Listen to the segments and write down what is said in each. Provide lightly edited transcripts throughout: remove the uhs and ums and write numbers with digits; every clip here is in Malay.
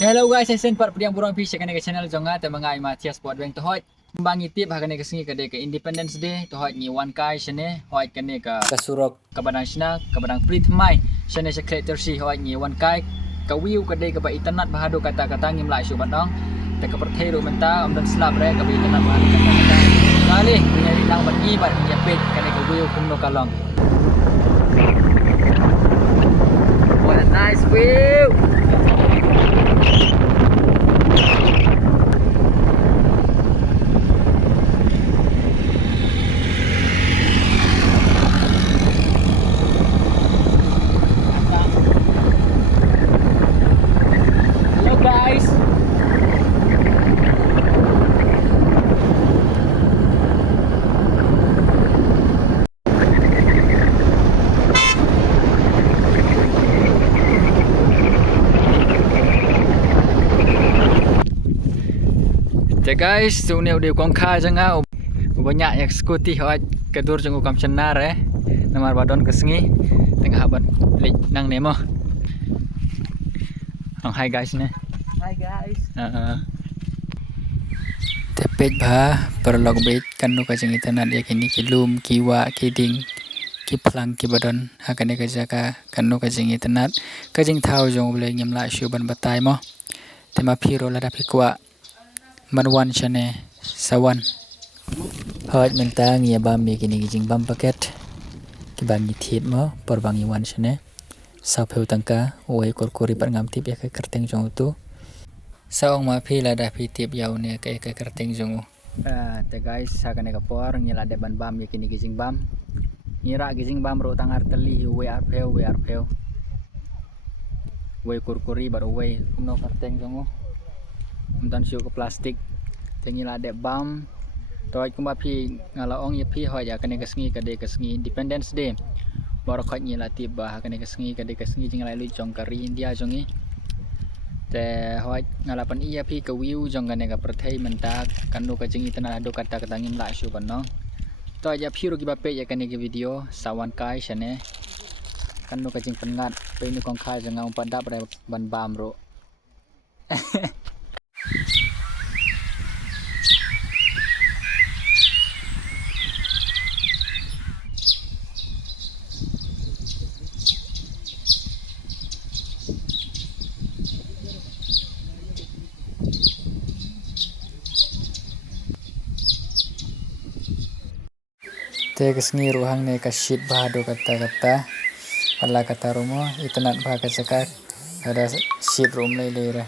Hello guys, saya sempat pergi burung fish kan ke channel jonga te mangai ma tia sport bank to hoi. Bangi tip ha kan ke singi ke Independence Day to hoi ni wan kai shene hoi kan ka kasurok ka badang shina ka badang prit mai shene se creator si hoi ni wan kai ka wiu ka ba internet bahado kata-kata ngim lai su badang te ka perthai ru menta om dan slap re ka internet bahado kata-kata kali punya dang ban i ban ya pet kan ka wiu kum no kalong. What a nice view. Guys, tu ni udah kongka janga banyak yang skuti hoi kedur jeng ukam cenar namar badon kesengi tengah haban Leit nang nemo. Hi guys ne. Hi guys. Tepet bah perlog bait kanu ka jeng internet ya kini kilum kiwa kiding ki plang ki badon hakane ka jaka kanu ka jeng internet ka jeng thau jong ble nyam la shu ban batai mo tema phiro la da phikwa man wan chane sawan hoj menta ngia bam mi kini jing bam paket ki bangi thit mo por bangi wan chane sa pheu tangka oi kor kori par ngam tip ya ka kerteng jong tu saong ma phi la da phi tip yau ne ka kerteng jong te guys sa ka ne ka por ngila de ban bam ya kini jing bam ngira jing bam ro tangar teli we ar pheu we kor kori bar we no kerteng jong dan siu ke plastik tengi la de bam toy kuma phi ngala ong ye phi ho ya kane kasngi ka de kasngi Independence Day bor kho ni la ti ba kane kasngi ka de kasngi jing la lu jong kari India jongi te ho ngala pan iya phi ka view jong kane ka prathai menta kanu ka jing itana do kata kata ngim la shu ban no to ya phi ro ki ba pe ya kane ke video sawan kai shane kanu ka jing pengat pe ni kong kha jang ngam padap ban bam ro. Te kesngi ruhang ne ka shit bahado kata-kata pala kata rumo itanat bah ka cakak ada shit room le ra.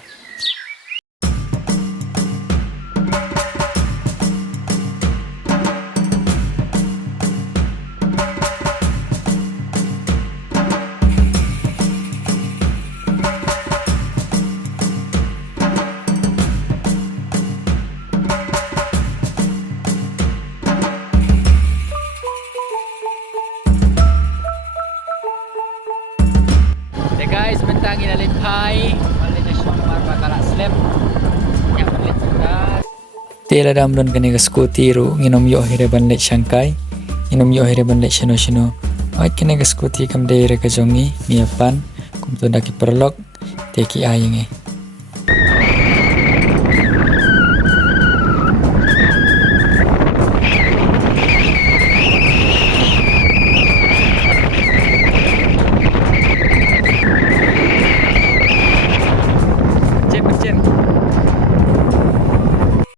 Guys, mentang ina limpai, balik na shang mar bakala slip. Ya balik kita. Tela dam don kani skuti ru nginom yo hire ban Leit shangkai. Nginom yo hire ban Leit shino. Ait kani skuti kam de re ka jongi miapan kum to daki perlok teki ayenge.